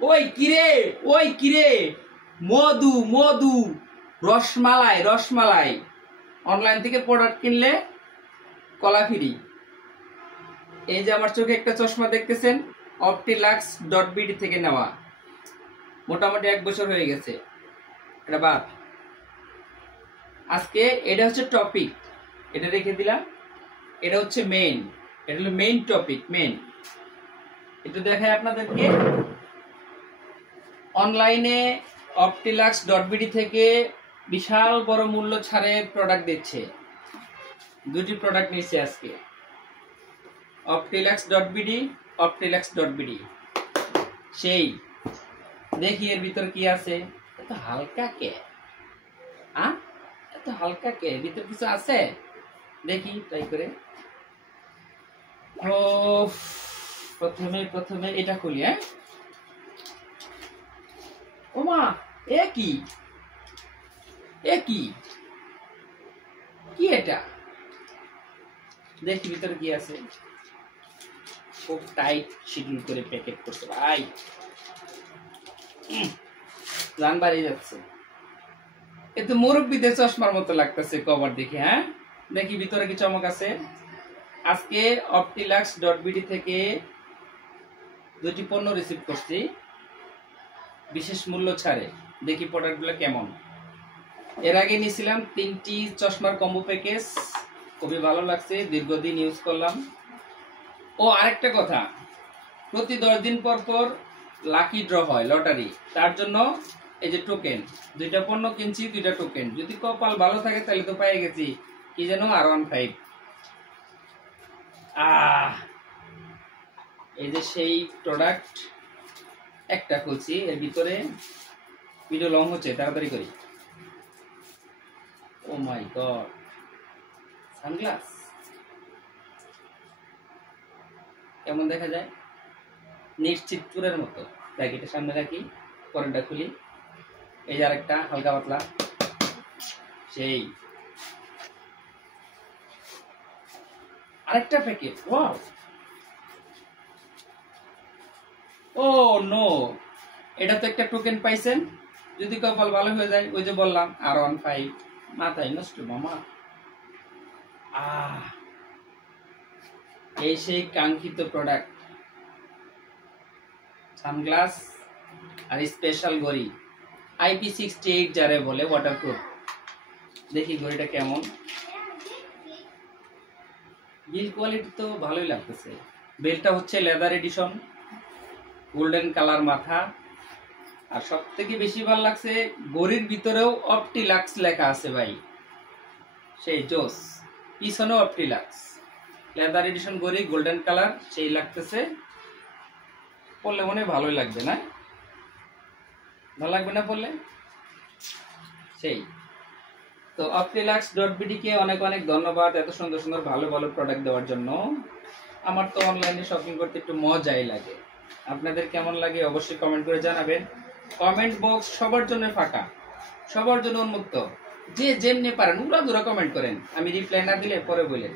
ওই কিরে, ওই কিরে, মধু মধু, রসমালাই রসমালাই, অনলাইন থেকে প্রোডাক্ট কিনলে কলা ফ্রি। এই যে আমার চোখে একটা চশমা দেখতেছেন, optiluxe.bd থেকে নেওয়া, মোটামুটি 1 বছর হয়ে গেছে। এটা বাদ, আজকে এটা হচ্ছে টপিক, এটা রেখে দিলাম। এটা হচ্ছে মেইন, এটা হলো মেইন টপিক। মেইন একটু দেখাই আপনাদেরকে। অনলাইনে optiluxe.bd থেকে বিশাল বড় মূল্য ছাড়ে প্রোডাক্ট দিচ্ছে। দুটি প্রোডাক্ট নিয়েছি আজকে, optiluxe.bd, optiluxe.bd। সেই দেখি এর ভিতর কি আছে। এত হালকা কে? এত হালকা কে? ভিতর কিছু আছে? দেখি ট্রাই করে। ও প্রথমে এটা খুলি। হ্যাঁ, ওমা, এ কি কি এটা? দেখি ভিতরে কি আছে। খুব টাইট শিডিউল করে প্যাকেট করতে ভাই, জান বাড়িয়ে যাচ্ছে। এ তো মুরব্বীদের চশমার মতো লাগতেছে কভার দেখে। হ্যাঁ, দেখি ভিতরে কি চমক আছে। আজকে optiluxe.bd থেকে দুটি পণ্য রিসিভ করছি বিশেষ মূল্য ছাড়ে। দেখি প্রোডাক্টগুলো কেমন। এর আগে নিয়েছিলাম 3টি চশমার কম্বো প্যাকেজ, খুবই ভালো লাগছে, দীর্ঘদিন ইউজ করলাম। ও আরেকটা কথা, প্রতি 10 দিন পর পর লাকি ড্র হয়, লটারি। তার জন্য এই যে টোকেন, 2টা পণ্য কিনছি, 2টা টোকেন। যদি কপাল ভালো থাকে তাহলে তো পেয়ে গেছি কি যেন R15। এই যে সেই প্রোডাক্ট, একটা খুলছি। এর ভিতরে ভিডিও লং হচ্ছে, তাড়াতাড়ি করি। ও মাই গড, সানগ্লাস কেমন দেখা যায়, নিশ্চিত চুরের মতো। দেখ, এটা সামনে রাখি, পরেরটা খুলি। এই যে আরেকটা হালকা পাতলা, সেই আরেকটা প্যাকেট। ওয়াও, ও নো, এটা তো একটা টোকেন পাইছেন। যদি কপাল ভালো হয়ে যায়, ওই যে বললাম R15। মাথায় নষ্ট মামা। এই সেই কাঙ্ক্ষিত প্রোডাক্ট, সানগ্লাস আর স্পেশাল ঘড়ি, IP68 যারে বলে, ওয়াটারপ্রুফ। দেখি ঘড়িটা কেমন। বিল কোয়ালিটি তো ভালোই লাগতেছে। বেলটা হচ্ছে লেদার এডিশন, গোল্ডেন কালার মাথা। আর সব থেকে বেশি ভালো লাগছে, ঘড়ির ভিতরেও optiluxe লেখা আছে ভাই, সেই জোস। পিছনেও optiluxe, লেদার এডিশন ঘড়ি, গোল্ডেন কালার, সেই লাগতেছে। পড়লে মনে ভালোই লাগবে না? ভালো লাগবে না পড়লে? সেই তো optiluxe.bd কে অনেক অনেক ধন্যবাদ এত সুন্দর সুন্দর ভালো ভালো প্রোডাক্ট দেওয়ার জন্য। আমার তো অনলাইনে শপিং করতে একটু মজাই লাগে। আপনাদের কেমন লাগে অবশ্যই কমেন্ট করে জানাবেন। কমেন্ট বক্স সবার জন্য ফাঁকা, সবার জন্য উন্মুক্ত। যে যেমনি পারেন উড়াধুরা কমেন্ট করেন, আমি রিপ্লাই না দিলে পরে বলেন।